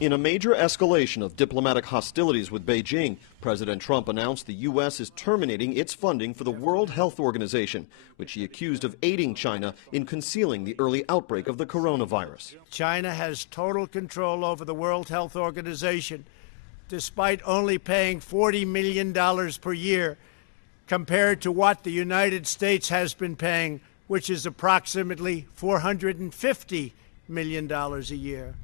In a major escalation of diplomatic hostilities with Beijing, President Trump announced the U.S. is terminating its funding for the World Health Organization, which he accused of aiding China in concealing the early outbreak of the coronavirus. China has total control over the World Health Organization, despite only paying $40 million per year, compared to what the United States has been paying, which is approximately $450 million a year.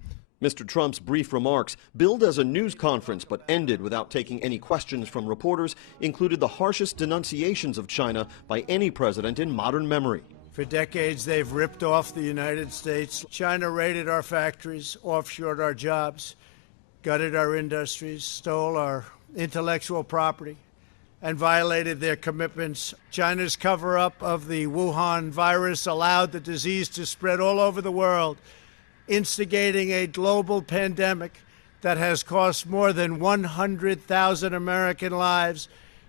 Mr. Trump's brief remarks, billed as a news conference but ended without taking any questions from reporters, included the harshest denunciations of China by any president in modern memory. For decades, they've ripped off the United States. China raided our factories, offshored our jobs, gutted our industries, stole our intellectual property, and violated their commitments. China's cover-up of the Wuhan virus allowed the disease to spread all over the world, instigating a global pandemic that has cost more than 100,000 American lives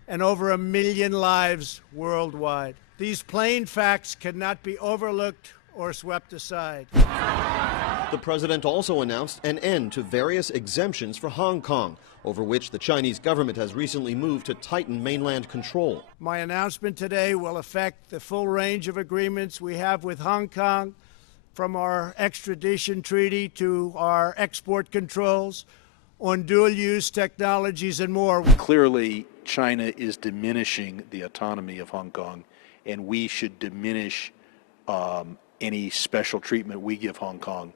and over 1 million lives worldwide. These plain facts cannot be overlooked or swept aside. The president also announced an end to various exemptions for Hong Kong, over which the Chinese government has recently moved to tighten mainland control. My announcement today will affect the full range of agreements we have with Hong Kong, from our extradition treaty to our export controls on dual-use technologies and more. Clearly, China is diminishing the autonomy of Hong Kong, and we should diminish any special treatment we give Hong Kong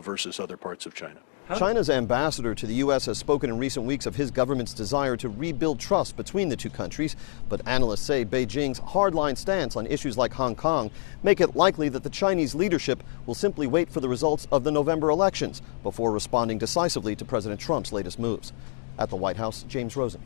versus other parts of China. China's ambassador to the U.S. has spoken in recent weeks of his government's desire to rebuild trust between the two countries, but analysts say Beijing's hardline stance on issues like Hong Kong make it likely that the Chinese leadership will simply wait for the results of the November elections before responding decisively to President Trump's latest moves. At the White House, James Rosen.